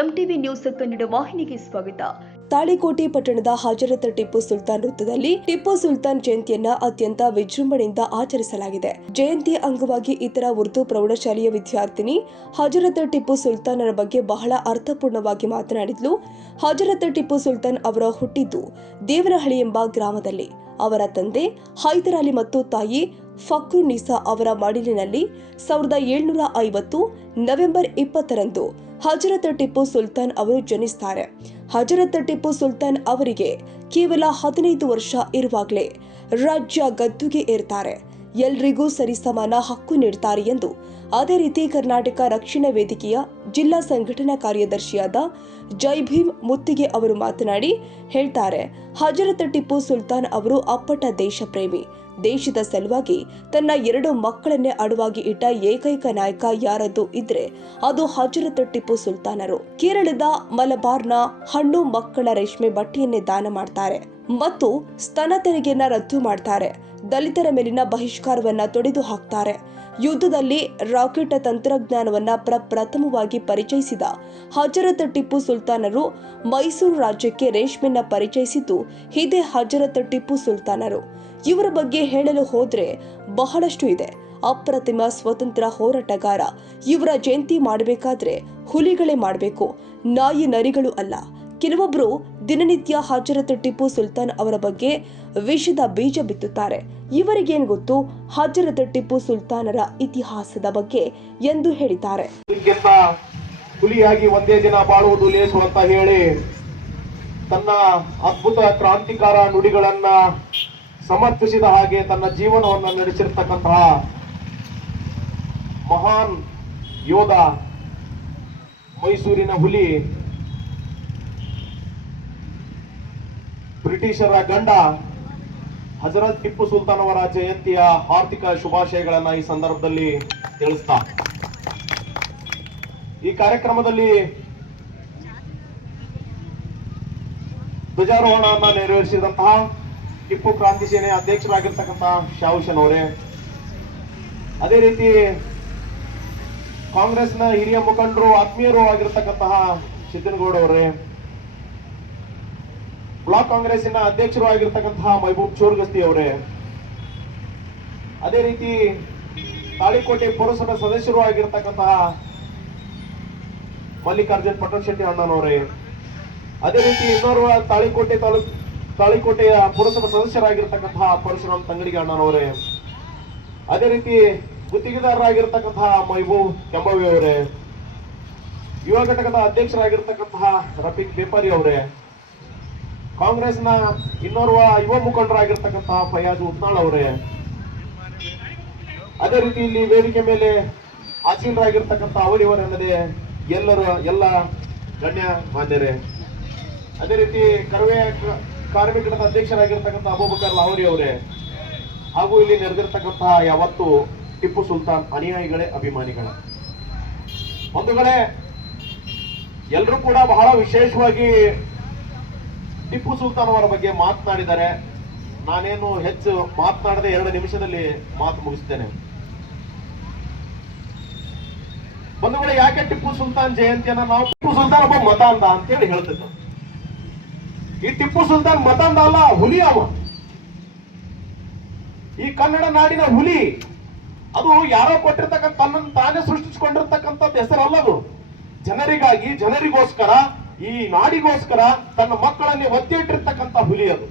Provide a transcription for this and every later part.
MTV news Kannada ವಾಹಿನಿಗೆ ಸ್ವಾಗತ. ತಾಳಿಕೋಟೆ ಪಟ್ಟಣದ ಹಜರತ್ ಟಿಪ್ಪು ಸುಲ್ತಾನ್ ವೃತ್ತದಲ್ಲಿ ಟಿಪ್ಪು ಸುಲ್ತಾನ್ ಜಯಂತಿಯನ್ನ ಅತ್ಯಂತ ವಿಜೃಂಭಣೆಯಿಂದ ಆಚರಿಸಲಾಗಿದೆ. ಜಯಂತಿ ಅಂಗವಾಗಿ ಇತರ ಉರ್ದು ಪ್ರೌಢಶಾಲೆಯ ವಿದ್ಯಾರ್ಥಿನಿ ಹಜರತ್ ಟಿಪ್ಪು ಸುಲ್ತಾನರ ಬಗ್ಗೆ ಬಹಳ ಅರ್ಥಪೂರ್ಣವಾಗಿ ಮಾತನಾಡಿದ್ಲು. ಹಜರತ್ ಟಿಪ್ಪು ಸುಲ್ತಾನ್ ಅವರ ಹುಟ್ಟಿದ್ದು ದೇವನಹಳ್ಳಿ ಎಂಬ ಗ್ರಾಮದಲ್ಲಿ. ಅವರ ತಂದೆ ಹೈದರ್ ಅಲಿ ಮತ್ತು ತಾಯಿ ಫಕ್ರುನ್ನಿಸಾ ಅವರ ಮಡಿಲಿನಲ್ಲಿ 1750 ನವೆಂಬರ್ 20ರಂದು ಹಜರತ್ ಟಿಪ್ಪು ಸುಲ್ತಾನ್ ಅವರು ಜನಿಸುತ್ತಾರೆ. ಹಜರತ್ ಟಿಪ್ಪು ಸುಲ್ತಾನ್ ಅವರಿಗೆ ಕೇವಲ 15 ವರ್ಷ ಇರುವಾಗಲೇ ರಾಜ್ಯ ಗದ್ದುಗೆ ಏರ್ತಾರೆ. ಎಲ್ರಿಗೂ ಸರಿಸಮಾನ ಹಕ್ಕು ನೀಡುತ್ತಾರೆ ಎಂದು ಅದೇ ರೀತಿ ಕರ್ನಾಟಕ ರಕ್ಷಣಾ ವೇದಿಕೆಯ ಜಿಲ್ಲಾ ಸಂಘಟನಾ ಕಾರ್ಯದರ್ಶಿಯಾದ ಜೈ ಭೀಮ್ ಮುತ್ತಿಗೆ ಅವರು ಮಾತನಾಡಿ ಹೇಳ್ತಾರೆ, ಹಜರತ್ ಟಿಪ್ಪು ಸುಲ್ತಾನ್ ಅವರು ಅಪ್ಪಟ ದೇಶ ಪ್ರೇಮಿ. ದೇಶದ ಸಲುವಾಗಿ ತನ್ನ 2 ಮಕ್ಕಳನ್ನೇ ಅಡವಾಗಿ ಇಟ್ಟ ಏಕೈಕ ನಾಯಕ ಯಾರದ್ದು ಇದ್ರೆ ಅದು ಹಜರತ್ ಟಿಪ್ಪು ಸುಲ್ತಾನರು. ಕೇರಳದ ಮಲಬಾರ್ನ ಹಣ್ಣು ಮಕ್ಕಳ ರೇಷ್ಮೆ ಬಟ್ಟೆಯನ್ನೇ ದಾನ ಮಾಡ್ತಾರೆ ಮತ್ತು ಸ್ತನ ತೆರಿಗೆಯನ್ನ ರದ್ದು ಮಾಡ್ತಾರೆ. ದಲಿತರ ಮೇಲಿನ ಬಹಿಷ್ಕಾರವನ್ನ ತೊಡೆದು ಹಾಕ್ತಾರೆ. ಯುದ್ಧದಲ್ಲಿ ರಾಕೆಟ್ ತಂತ್ರಜ್ಞಾನವನ್ನ ಪ್ರಪ್ರಥಮವಾಗಿ ಪರಿಚಯಿಸಿದ ಹಜರತ್ ಟಿಪ್ಪು ಸುಲ್ತಾನರು. ಮೈಸೂರು ರಾಜ್ಯಕ್ಕೆ ರೇಷ್ಮೆಯನ್ನ ಪರಿಚಯಿಸಿದ್ದು ಇದೇ ಹಜರತ್ ಟಿಪ್ಪು ಸುಲ್ತಾನರು. ಇವರ ಬಗ್ಗೆ ಹೇಳಲು ಹೋದ್ರೆ ಬಹಳಷ್ಟು ಇದೆ. ಅಪ್ರತಿಮ ಸ್ವತಂತ್ರ ಹೋರಾಟಗಾರ. ಇವರ ಜಯಂತಿ ಮಾಡಬೇಕಾದ್ರೆ ಹುಲಿಗಳೇ ಮಾಡಬೇಕು, ನಾಯಿ ನರಿಗಳು ಅಲ್ಲ. ಕೆಲವೊಬ್ರು ದಿನನಿತ್ಯ ಹಜರತ್ ಟಿಪ್ಪು ಸುಲ್ತಾನ್ ಅವರ ಬಗ್ಗೆ ವಿಷದ ಬೀಜ ಬಿತ್ತುತ್ತಾರೆ. ಇವರಿಗೇನು ಗೊತ್ತು ಹಜರತ್ ಟಿಪ್ಪು ಸುಲ್ತಾನರ ಇತಿಹಾಸದ ಬಗ್ಗೆ ಎಂದು ಹೇಳಿದ್ದಾರೆ. ಹುಲಿಯಾಗಿ ಒಂದೇ ದಿನ ಬಾಳುವುದು ಲೇಸು ಅಂತ ಹೇಳಿ ತನ್ನ ಅದ್ಭುತ ಕ್ರಾಂತಿಕಾರ ನುಡಿಗಳನ್ನ ಸಮರ್ಥಿಸಿದ ಹಾಗೆ ತನ್ನ ಜೀವನವನ್ನು ನಡೆಸಿರ್ತಕ್ಕಂತಹ ಮಹಾನ್ ಯೋಧ, ಮೈಸೂರಿನ ಹುಲಿ, ಬ್ರಿಟಿಷರ ಗಂಡ ಹಜರತ್ ಟಿಪ್ಪು ಸುಲ್ತಾನ್ ಅವರ ಜಯಂತಿಯ ಹಾರ್ದಿಕ ಶುಭಾಶಯಗಳನ್ನ ಈ ಸಂದರ್ಭದಲ್ಲಿ ತಿಳಿಸ್ತಾ, ಈ ಕಾರ್ಯಕ್ರಮದಲ್ಲಿ ಧ್ವಜಾರೋಹಣವನ್ನು ನೆರವೇರಿಸಿದಂತಹ ಟಿಪ್ಪು ಕ್ರಾಂತಿ ಸೇನೆ ಅಧ್ಯಕ್ಷರಾಗಿರ್ತಕ್ಕಂತಹ ಶಾಹುಶನ್ ಅವರೇ, ಅದೇ ರೀತಿ ಕಾಂಗ್ರೆಸ್ನ ಹಿರಿಯ ಮುಖಂಡರು ಆತ್ಮೀಯರು ಆಗಿರ್ತಕ್ಕಂತಹ ಸಿದ್ದನಗೌಡ ಅವರೇ, ಬ್ಲಾಕ್ ಕಾಂಗ್ರೆಸ್ಸಿನ ಅಧ್ಯಕ್ಷರು ಆಗಿರ್ತಕ್ಕಂತಹ ಮೈಬೂಬ್ ಚೋರ್ಗಸ್ತಿ ಅವರೇ, ಅದೇ ರೀತಿ ತಾಳಿಕೋಟೆ ಪುರಸಭೆ ಸದಸ್ಯರು ಆಗಿರ್ತಕ್ಕಂತಹ ಮಲ್ಲಿಕಾರ್ಜುನ್ ಪಟ್ಟಣ ಶೆಟ್ಟಿ ಅಣ್ಣನವರೇ, ಅದೇ ರೀತಿ ಇನ್ನೋರ್ವ ತಾಳಿಕೋಟೆಯ ಪುರಸಭಾ ಸದಸ್ಯರಾಗಿರ್ತಕ್ಕಂತಹ ಪರಶುರಾಮ್ ತಂಗಡಿಗೆ ಅಣ್ಣನವರೇ, ಅದೇ ರೀತಿ ಗುತ್ತಿಗೆದಾರರಾಗಿರ್ತಕ್ಕಂತಹ ಮೈಬೂಬ್ ಕೆಂಬವಿ ಅವರೇ, ಯುವ ಘಟಕದ ಅಧ್ಯಕ್ಷರಾಗಿರ್ತಕ್ಕಂತಹ ರಫೀಕ್ ಬೇಪಾರಿ ಅವರೇ, ಕಾಂಗ್ರೆಸ್ನ ಇನ್ನೋರ್ವ ಯುವ ಮುಖಂಡರಾಗಿರ್ತಕ್ಕಂತಹ ಫಯಾಜ್ ಉತ್ನಾಳ್ ಅವರೇ, ಅದೇ ರೀತಿ ಇಲ್ಲಿ ವೇದಿಕೆ ಮೇಲೆ ಆಸೀನರಾಗಿರ್ತಕ್ಕಂಥ ಅವರಿವರೆನ್ನದೇ ಎಲ್ಲ ಗಣ್ಯ ಮಾನ್ಯರೇ, ಅದೇ ರೀತಿ ಕರವೇ ಕಾರ್ಮಿಕರ ಅಧ್ಯಕ್ಷರಾಗಿರ್ತಕ್ಕಂಥ ಅಬೂಬಕರ್ ಲಾವರಿ ಅವರೇ, ಹಾಗೂ ಇಲ್ಲಿ ನೆರೆದಿರ್ತಕ್ಕಂತಹ ಯಾವತ್ತು ಟಿಪ್ಪು ಸುಲ್ತಾನ್ ಅನುಯಾಯಿಗಳೇ ಅಭಿಮಾನಿಗಳ ಬಂಧುಗಳೇ, ಎಲ್ಲರೂ ಕೂಡ ಬಹಳ ವಿಶೇಷವಾಗಿ ಟಿಪ್ಪು ಸುಲ್ತಾನ್ ಅವರ ಬಗ್ಗೆ ಮಾತನಾಡಿದ್ದಾರೆ. ನಾನೇನು ಹೆಚ್ಚು ಮಾತನಾಡದೆ 2 ನಿಮಿಷದಲ್ಲಿ ಮಾತು ಮುಗಿಸ್ತೇನೆ. ಬಂಧುಗಳೇ, ಯಾಕೆ ಟಿಪ್ಪು ಸುಲ್ತಾನ್ ಜಯಂತಿಯನ್ನ ನಾವು ಟಿಪ್ಪು ಸುಲ್ತಾನ್ ಒಬ್ಬ ಮತ ಅಂದ ಅಂತೇಳಿ ಹೇಳ್ತಿದ್ದ. ಈ ಟಿಪ್ಪು ಸುಲ್ತಾನ್ ಮತ ಅಂದ ಅಲ್ಲ, ಹುಲಿ ಅವ. ಈ ಕನ್ನಡ ನಾಡಿನ ಹುಲಿ. ಅದು ಯಾರೋ ಕೊಟ್ಟಿರ್ತಕ್ಕಂಥ ತನ್ನನ್ನು ತಾನೇ ಸೃಷ್ಟಿಸಿಕೊಂಡಿರ್ತಕ್ಕಂಥದ್ದು ಹೆಸರಲ್ಲದು. ಜನರಿಗಾಗಿ, ಜನರಿಗೋಸ್ಕರ, ಈ ನಾಡಿಗೋಸ್ಕರ ತನ್ನ ಮಕ್ಕಳನ್ನೇ ಒತ್ತಿ ಇಟ್ಟಿರ್ತಕ್ಕಂಥ ಹುಲಿ ಅದು.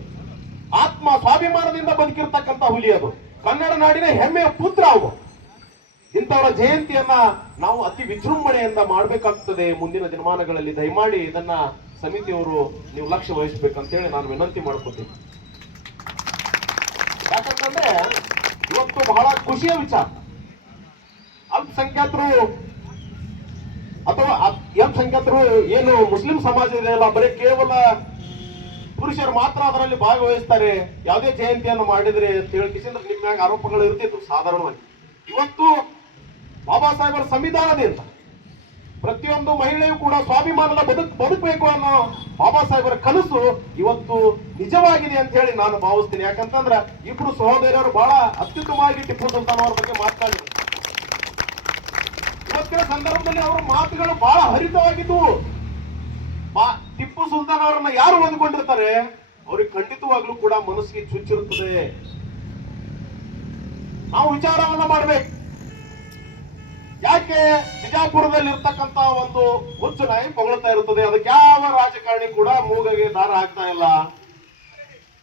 ಆತ್ಮ ಸ್ವಾಭಿಮಾನದಿಂದ ಬದುಕಿರ್ತಕ್ಕಂಥ ಹುಲಿ ಅದು. ಕನ್ನಡ ನಾಡಿನ ಹೆಮ್ಮೆಯ ಪುತ್ರ ಅವು. ಇಂಥವರ ಜಯಂತಿಯನ್ನ ನಾವು ಅತಿ ವಿಜೃಂಭಣೆಯಿಂದ ಮಾಡಬೇಕಾಗ್ತದೆ ಮುಂದಿನ ದಿನಮಾನಗಳಲ್ಲಿ. ದಯಮಾಡಿ ಇದನ್ನ ಸಮಿತಿಯವರು ನೀವು ಲಕ್ಷ್ಯ ವಹಿಸಬೇಕಂತೇಳಿ ನಾನು ವಿನಂತಿ ಮಾಡ್ಕೊತೀನಿ. ಯಾಕಂತಂದ್ರೆ ಇವತ್ತು ಬಹಳ ಖುಷಿಯ ವಿಚಾರ. ಅಲ್ಪಸಂಖ್ಯಾತರು ಅಥವಾ ಅಲ್ಪಸಂಖ್ಯಾತರು ಏನು ಮುಸ್ಲಿಂ ಸಮಾಜದಲ್ಲ, ಬರೀ ಕೇವಲ ಪುರುಷರು ಮಾತ್ರ ಅದರಲ್ಲಿ ಭಾಗವಹಿಸ್ತಾರೆ. ಯಾವುದೇ ಜಯಂತಿಯನ್ನು ಮಾಡಿದ್ರೆ ಅಂತ ಹೇಳಿ ನಿಮ್ಮ ಮ್ಯಾಗ ಆರೋಪಗಳು ಇರ್ತಿತ್ತು ಸಾಧಾರಣವಾಗಿ. ಇವತ್ತು ಬಾಬಾ ಸಾಹೇಬರ ಸಂವಿಧಾನದಿಂದ ಪ್ರತಿಯೊಂದು ಮಹಿಳೆಯೂ ಕೂಡ ಸ್ವಾಭಿಮಾನದ ಬದುಕಬೇಕು ಅನ್ನೋ ಬಾಬಾ ಸಾಹೇಬರ ಕನಸು ಇವತ್ತು ನಿಜವಾಗಿದೆ ಅಂತ ಹೇಳಿ ನಾನು ಭಾವಿಸ್ತೀನಿ. ಯಾಕಂತಂದ್ರೆ ಇಬ್ರು ಸಹೋದರರು ಬಹಳ ಅತ್ಯುತ್ತಮವಾಗಿ ಟಿಪ್ಪು ಸುಲ್ತಾನ್ ಅವರ ಬಗ್ಗೆ ಮಾತನಾಡಿದರು. ಇವತ್ತಿನ ಸಂದರ್ಭದಲ್ಲಿ ಅವರ ಮಾತುಗಳು ಬಹಳ ಹರಿತವಾಗಿದ್ದವು. ಟಿಪ್ಪು ಸುಲ್ತಾನ್ ಅವರನ್ನ ಯಾರು ಓದಿಕೊಂಡಿರ್ತಾರೆ ಅವ್ರಿಗೆ ಖಂಡಿತವಾಗ್ಲೂ ಕೂಡ ಮನಸ್ಸಿಗೆ ಚುಚ್ಚಿರುತ್ತದೆ. ನಾವು ವಿಚಾರವನ್ನ ಮಾಡ್ಬೇಕು. ಯಾಕೆ ಬಿಜಾಪುರದಲ್ಲಿ ಇರ್ತಕ್ಕಂತ ಒಂದು ಹುಚ್ಚು ನಾಯಿ ಹೊಗಳ್ತಾ ಇರುತ್ತದೆ, ಅದಕ್ಕೆ ಯಾವ ರಾಜಕಾರಣಿ ಕೂಡ ಮೂಗಗೆ ದಾರ ಹಾಕ್ತಾ ಇಲ್ಲ.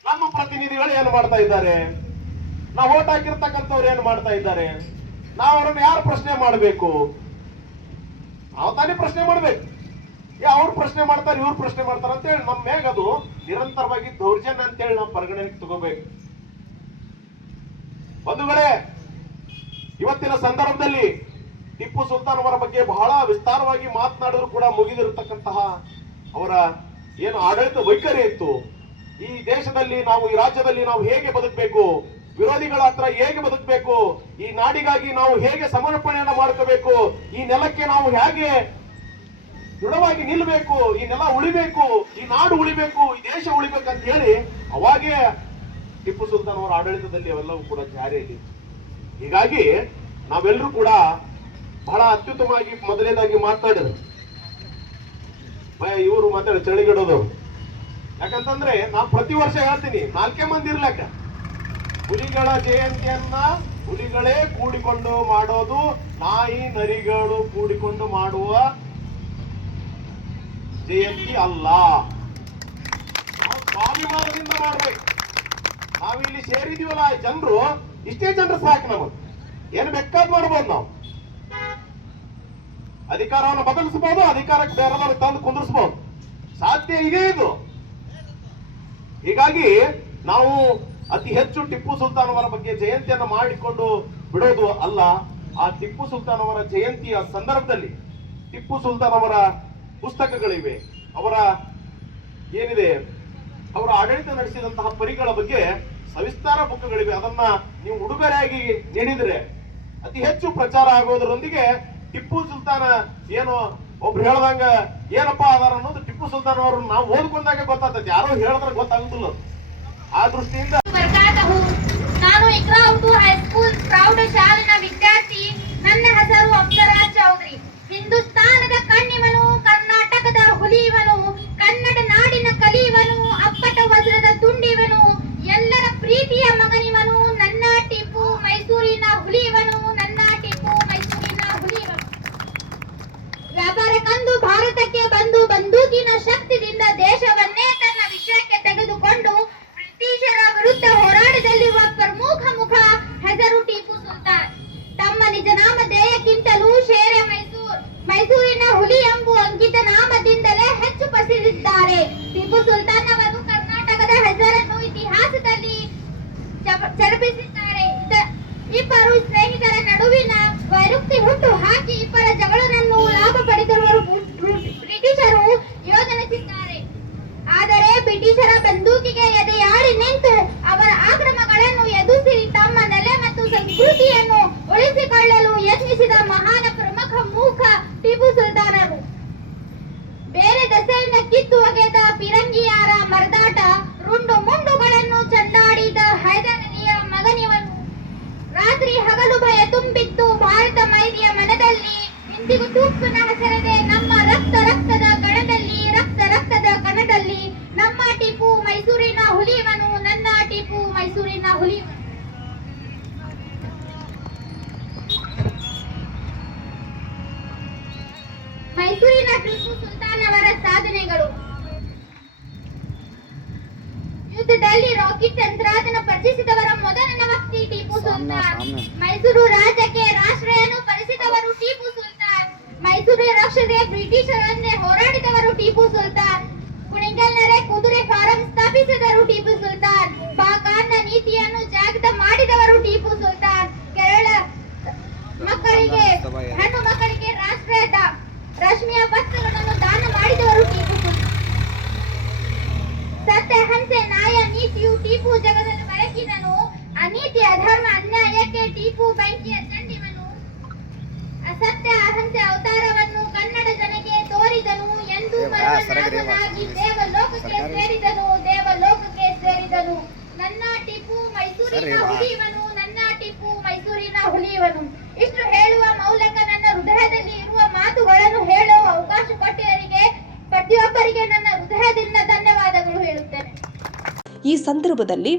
ನಮ್ಮ ಪ್ರತಿನಿಧಿಗಳು ಏನು ಮಾಡ್ತಾ ಇದ್ದಾರೆ, ನಾವು ಓಟ್ ಹಾಕಿರ್ತಕ್ಕಂಥವ್ರು ಏನು ಮಾಡ್ತಾ ಇದ್ದಾರೆ, ನಾವು ಅವರನ್ನು ಯಾರು ಪ್ರಶ್ನೆ ಮಾಡಬೇಕು? ನಾವು ತಾನೇ ಪ್ರಶ್ನೆ ಮಾಡ್ಬೇಕು. ಅವ್ರು ಪ್ರಶ್ನೆ ಮಾಡ್ತಾರೆ, ಇವ್ರು ಪ್ರಶ್ನೆ ಮಾಡ್ತಾರೆ ಅಂತ ಹೇಳಿ ನಮ್ಮ ಮೇಗ ಅದು ನಿರಂತರವಾಗಿ ದೌರ್ಜನ್ಯ ಅಂತೇಳಿ ನಾವು ಪರಿಗಣನೆಗೆ ತಗೋಬೇಕು. ಬಂಧುಗಳೇ, ಇವತ್ತಿನ ಸಂದರ್ಭದಲ್ಲಿ ಟಿಪ್ಪು ಸುಲ್ತಾನ್ ಅವರ ಬಗ್ಗೆ ಬಹಳ ವಿಸ್ತಾರವಾಗಿ ಮಾತನಾಡಿದ್ರು ಕೂಡ ಮುಗಿದಿರತಕ್ಕಂತಹ ಅವರ ಏನು ಆಡಳಿತ ವೈಖರಿ ಇತ್ತು, ಈ ದೇಶದಲ್ಲಿ ನಾವು, ಈ ರಾಜ್ಯದಲ್ಲಿ ನಾವು ಹೇಗೆ ಬದುಕಬೇಕು, ವಿರೋಧಿಗಳ ಹತ್ರ ಹೇಗೆ ಬದುಕಬೇಕು, ಈ ನಾಡಿಗಾಗಿ ನಾವು ಹೇಗೆ ಸಮರ್ಪಣೆಯನ್ನ ಮಾಡ್ಕೋಬೇಕು, ಈ ನೆಲಕ್ಕೆ ನಾವು ಹೇಗೆ ದೃಢವಾಗಿ ನಿಲ್ಲಬೇಕು, ಈ ನೆಲ ಉಳಿಬೇಕು, ಈ ನಾಡು ಉಳಿಬೇಕು, ಈ ದೇಶ ಉಳಿಬೇಕು ಅಂತ ಹೇಳಿ ಅವಾಗೇ ಟಿಪ್ಪು ಸುಲ್ತಾನ್ ಅವರ ಆಡಳಿತದಲ್ಲಿ ಅವೆಲ್ಲವೂ ಕೂಡ ಜಾರಿಯಲ್ಲಿ. ಹೀಗಾಗಿ ನಾವೆಲ್ಲರೂ ಕೂಡ ಬಹಳ ಅತ್ಯುತ್ತಮವಾಗಿ ಮೊದಲನೇದಾಗಿ ಮಾತನಾಡಿದ್ರು. ಇವರು ಮಾತಾಡ ಚಳಿಗಿಡೋದು ಯಾಕಂತಂದ್ರೆ ನಾನು ಪ್ರತಿ ವರ್ಷ ಹೇಳ್ತೀನಿ, 4 ಮಂದಿ ಇರ್ಲಕ್ಕ ಹುಲಿಗಳ ಜಯಂತಿಯನ್ನ ಹುಲಿಗಳೇ ಕೂಡಿಕೊಂಡು ಮಾಡೋದು, ನಾಯಿ ನರಿಗಳು ಕೂಡಿಕೊಂಡು ಮಾಡುವ ಜಯಂತಿ ಅಲ್ಲ. ನಾವು ಸ್ವಾಭಿಮಾನದಿಂದ ಮಾಡ್ಬೇಕು. ನಾವಿಲ್ಲಿ ಸೇರಿದೀವಲ್ಲ ಜನರು, ಇಷ್ಟೇ ಜನರು ಸಾಕು. ನಮಗೆ ಏನು ಬೇಕಾದ್ ಮಾಡ್ಬೋದು. ನಾವು ಅಧಿಕಾರವನ್ನು ಬದಲಿಸಬಹುದು, ಅಧಿಕಾರಕ್ಕೆ ಬೇರೆದವ್ರಿಗೆ ತಂದು ಕುಂದಿರಿಸಬಹುದು, ಸಾಧ್ಯ ಇದೆ ಇದು. ಹೀಗಾಗಿ ನಾವು ಅತಿ ಹೆಚ್ಚು ಟಿಪ್ಪು ಸುಲ್ತಾನ್ ಅವರ ಬಗ್ಗೆ ಜಯಂತಿಯನ್ನು ಮಾಡಿಕೊಂಡು ಬಿಡೋದು ಅಲ್ಲ. ಆ ಟಿಪ್ಪು ಸುಲ್ತಾನ್ ಅವರ ಜಯಂತಿಯ ಸಂದರ್ಭದಲ್ಲಿ ಟಿಪ್ಪು ಸುಲ್ತಾನ್ ಅವರ ಪುಸ್ತಕಗಳಿವೆ, ಅವರ ಏನಿದೆ, ಅವರ ಆಡಳಿತ ನಡೆಸಿದಂತಹ ಪರಿಗಳ ಬಗ್ಗೆ ಸವಿಸ್ತಾರ ಬುಕ್ಗಳಿವೆ. ಅದನ್ನ ನೀವು ಉಡುಗೊರೆಯಾಗಿ ನೀಡಿದ್ರೆ ಅತಿ ಹೆಚ್ಚು ಪ್ರಚಾರ ಆಗೋದರೊಂದಿಗೆ ಟಿಪ್ಪು ಸುಲ್ತಾನ ಏನು ಒಬ್ರು ಹೇಳ್ದಂಗ ಏನಪ್ಪಾ ಅದಾರ ಅನ್ನೋದು ಟಿಪ್ಪು ಸುಲ್ತಾನ್ ಅವರು ನಾವು ಓದ್ಕೊಂಡಾಗ ಗೊತ್ತಾಗ್ತದೆ, ಯಾರೋ ಹೇಳಿದ್ರೆ ಗೊತ್ತಾಗುದಿಲ್ಲ. ಆ ದೃಷ್ಟಿಯಿಂದ ನಾನು ಇಕ್ರಾ ಉರ್ದು ಹೈಸ್ಕೂಲ್ ಪ್ರೌಢಶಾಲಿನ ವಿದ್ಯಾರ್ಥಿ. ನನ್ನ ಹೆಸರು ಅಪ್ಸರಾ ಚೌಧರಿ. ಹಿಂದೂಸ್ತಾನದ ಕಣ್ಣಿವನು, ಕರ್ನಾಟಕದ ಹುಲಿಯವನು, ಕನ್ನಡ ನಾಡಿನ ಕಲಿಯವನು, ಅಪ್ಪಟ ವಜ್ರದ ತುಂಡಿವನು, ಎಲ್ಲರ ಪ್ರೀತಿಯ ಮಗನಿವನು, ನನ್ನ ಟಿಪ್ಪು ಮೈಸೂರಿನ ಹುಲಿಯವನು, ನನ್ನ ಟಿಪ್ಪು ಮೈಸೂರಿನ ಹುಲಿಯವನು. ವ್ಯಾಪಾರಕ್ಕಂದು ಭಾರತಕ್ಕೆ ಬಂದು ಬಂದೂಕಿನ ಶಕ್ತಿಯಿಂದ ದೇಶವನ್ನೇ ತನ್ನ ವಿಷಯಕ್ಕೆ ತೆಗೆದುಕೊಂಡು ಬ್ರಿಟಿಷರ ವಿರುದ್ಧ ಹೋರಾಟದಲ್ಲಿರುವ ಪ್ರಮುಖ ಮುಖ ಹೆಸರು ಟಿಪ್ಪು ಸುಲ್ತಾನ್. ತಮ್ಮ ನಿಜ ನಾಮಧೇಯಕ್ಕಿಂತಲೂ ಶೇರೆ ಮೈಸೂರಿನ ಹುಲಿ ಎಂಬ ಅಂಕಿತ ನಾಮದಿಂದಲೇ ಹೆಚ್ಚು ಪ್ರಸಿದ್ಧಿದ್ದಾರೆ. ಟಿಪ್ಪು ಸುಲ್ತಾನ್ ಅವರು ಕರ್ನಾಟಕದ ಹೆಸರನ್ನು ಇತಿಹಾಸದಲ್ಲಿ ಚರ್ಚಿಸಿದ್ದಾರೆ. ಇಬ್ಬರು ಸ್ನೇಹಿತರ ನಡುವಿನ ವೈರುಕ್ತಿ ಹುಟ್ಟು ಹಾಕಿ ಇಬ್ಬರ ಜಗಳವನ್ನು ಲಾಭ ಪಡೆದವರು ಬ್ರಿಟಿಷರು ಯೋಜನಿಸಿದ್ದಾರೆ. ಆದರೆ ಬ್ರಿಟಿಷರ ಬಂದೂಕಿಗೆ ಎದೆಯಾಡಿ ನಿಂತು ಅವರ ಆಕ್ರಮಗಳನ್ನು ಎದುರಿಸಿ ತಮ್ಮ ನೆಲೆ ಮತ್ತು ಸಂಸ್ಕೃತಿಯನ್ನು ಉಳಿಸಿಕೊಳ್ಳಲು ಯತ್ನಿಸಿದ ಮಹಾನ್ ಪ್ರಮುಖ ಮೂಕ ಟಿಪ್ಪು ಸುಲ್ತಾನರು. ಬೇರೆ ದಸೆಯಿಂದ ಕಿತ್ತು ಒಗೆದ ಪಿರಂಗಿಯಾರ ಮರದಾಟ ರುಂಡು ಮುಂಡುಗಳನ್ನು ಚಂಡಾಡಿದ ಹೈದರಲಿಯ ಮಗನಿವನು. ರಾತ್ರಿ ಹಗಲು ಭಯ ತುಂಬಿತ್ತು ಭಾರತ ಮೈರಿಯ ಮನದಲ್ಲಿ. ಇಂದಿಗೂ ತುಪ್ಪನ ಹೆಸರದೆ ನಮ್ಮ ರಕ್ತದ ಕಣದಲ್ಲಿ, ರಕ್ತದ ಕಣದಲ್ಲಿ ನಮ್ಮ ಟಿಪ್ಪು ಮೈಸೂರಿನ ಹುಲಿಯವನು, ನನ್ನ ಟಿಪ್ಪು ಮೈಸೂರಿನ ಹುಲಿಯವನು. ಮೈಸೂರಿನ ಟಿಪ್ಪು ಸುಲ್ತಾನ್ ಅವರ ಸಾಧನೆಗಳು: ಯುದ್ಧದಲ್ಲಿ ರಾಕೆಟ್ ತಂತ್ರಜ್ಞಾನ ಪರಿಚಯಿಸಿದವರ ಮೊದಲನೇ ವ್ಯಕ್ತಿ ಟಿಪ್ಪು ಸುಲ್ತಾನ್. ಮೈಸೂರು ರಾಜ್ಯಕ್ಕೆ ರಾಷ್ಟ್ರೀಯನ್ನು ಪರಿಸಿದವರು ಟಿಪ್ಪು ಸುಲ್ತಾನ್. ಮೈಸೂರು ರಕ್ಷಣೆ ಬ್ರಿಟಿಷರನ್ನೇ ಹೋರಾಡಿದವರು ಟಿಪ್ಪು ಸುಲ್ತಾನ್. ಕುಣಿಗಲ್ನರೆ ಕುದುರೆ ಫಾರಂ ಸ್ಥಾಪಿಸಿದರು ಟಿಪ್ಪು ಸುಲ್ತಾನ್. ಬಾಕಾನ್ನ ನೀತಿಯನ್ನು ಜಾಗೃತ ಮಾಡಿದವರು ಟಿಪ್ಪು ಸುಲ್ತಾನ್. ಕೇರಳ ಮಕ್ಕಳಿಗೆ, ಹೆಣ್ಣು ಮಕ್ಕಳಿಗೆ ರಾಷ್ಟ್ರೀಯ ರಶ್ಮಿಯ ವಸ್ತ್ರಗಳನ್ನು ದಾನ ಮಾಡಿದವರು ಟಿಪ್ಪು ಸುಲ್ತಾನ್. ಸತ್ಯ ಅಹಿಂಸೆ ನ್ಯಾಯ ನೀತಿಯು ಟಿಪ್ಪು ಜಗದಲ್ಲಿ ಬೆಳಕಿದನು. ಅನೀತಿ ಅಧರ್ಮ ಅನ್ಯಾಯಕ್ಕೆ ಟಿಪ್ಪು ಬೆಂಕಿಯ ಚಂಡಿವನು. ಅಸತ್ಯ ಅಹಿಂಸೆ ಅವತಾರವನ್ನು ಕನ್ನಡ ಜನಕ್ಕೆ ತೋರಿದನು. ಎಂದು ಮರಣನಾಗಿ ದೇವಲೋಕಕ್ಕೆ ಸೇರಿದನು. ನನ್ನ ಟಿಪ್ಪು ಮೈಸೂರಿನ ಹುಲಿಯವನು, ನನ್ನ ಟಿಪ್ಪು ಮೈಸೂರಿನ ಹುಲಿಯವನು. ಇಷ್ಟು ಹೇಳುವ ಮೂಲಕ ನನ್ನ ಹೃದಯದಲ್ಲಿ ಇರುವ ಮಾತುಗಳನ್ನು ಹೇಳುವ ಅವಕಾಶ ಕೊಟ್ಟವರಿಗೆ ಪ್ರತಿಯೊಬ್ಬರಿಗೆ ನನ್ನ ಹೃದಯದಿಂದ ಧನ್ಯವಾದಗಳು ಹೇಳುತ್ತೇನೆ. ಈ ಸಂದರ್ಭದಲ್ಲಿ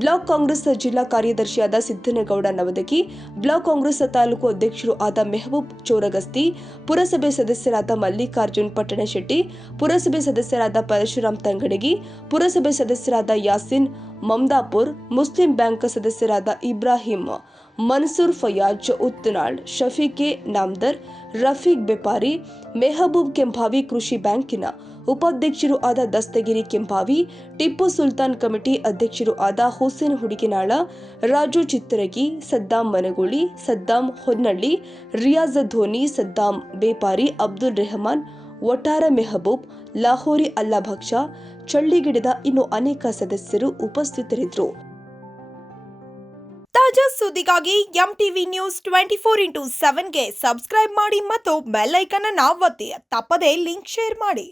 ಬ್ಲಾಕ್ ಕಾಂಗ್ರೆಸ್ ಜಿಲ್ಲಾ ಕಾರ್ಯದರ್ಶಿಯಾದ ಸಿದ್ದನಗೌಡ ನವದಗಿ, ಬ್ಲಾಕ್ ಕಾಂಗ್ರೆಸ್ ತಾಲೂಕು ಅಧ್ಯಕ್ಷರು ಆದ ಮೆಹಬೂಬ್ ಚೋರಗಸ್ತಿ, ಪುರಸಭೆ ಸದಸ್ಯರಾದ ಮಲ್ಲಿಕಾರ್ಜುನ್ ಪಟ್ಟಣಶೆಟ್ಟಿ, ಪುರಸಭೆ ಸದಸ್ಯರಾದ ಪರಶುರಾಮ್ ತಂಗಡಗಿ, ಪುರಸಭೆ ಸದಸ್ಯರಾದ ಯಾಸಿನ್ ಮಮದಾಪುರ್, ಮುಸ್ಲಿಂ ಬ್ಯಾಂಕ್ ಸದಸ್ಯರಾದ ಇಬ್ರಾಹಿಂ, ಮನ್ಸೂರ್ ಫಯಾಜ್ ಉತ್ತನಾಳ್, ಶಫೀಕೆ ನಾಮ್ದರ್, ರಫೀಕ್ ಬೆಪಾರಿ, ಮೆಹಬೂಬ್ ಕೆಂಭಾವಿ, ಕೃಷಿ ಬ್ಯಾಂಕಿನ ಉಪಾಧ್ಯಕ್ಷರು ಆದ ದಸ್ತಗಿರಿ ಕೆಂಪಾವಿ, ಟಿಪ್ಪು ಸುಲ್ತಾನ್ ಕಮಿಟಿ ಅಧ್ಯಕ್ಷರು ಆದ ಹುಸೇನ್ ಹುಡುಗಿನಾಳ, ರಾಜು ಚಿತ್ತರಗಿ, ಸದ್ದಾಂ ಮನಗೋಳಿ, ಸದ್ದಾಂ ಹೊನ್ನಳ್ಳಿ, ರಿಯಾಜ್ ಧೋನಿ, ಸದ್ದಾಂ ಬೇಪಾರಿ, ಅಬ್ದುಲ್ ರೆಹಮಾನ್, ವಟಾರ ಮೆಹಬೂಬ್, ಲಾಹೋರಿ ಅಲ್ಲಾಭಕ್ಷ, ಚಳ್ಳಿಗಿಡದ ಇನ್ನು ಅನೇಕ ಸದಸ್ಯರು ಉಪಸ್ಥಿತರಿದ್ದರು. ತಾಜಾ ಸುದ್ದಿಗಾಗಿ ಎಂಟಿವಿ ನ್ಯೂಸ್ 24x7ಗೆ ಸಬ್ಸ್ಕ್ರೈಬ್ ಮಾಡಿ ಮತ್ತು ಬೆಲ್ ಐಕಾನ್ ಅನ್ನು ಒತ್ತಿ. ತಪ್ಪದೇ ಲಿಂಕ್ ಶೇರ್ ಮಾಡಿ.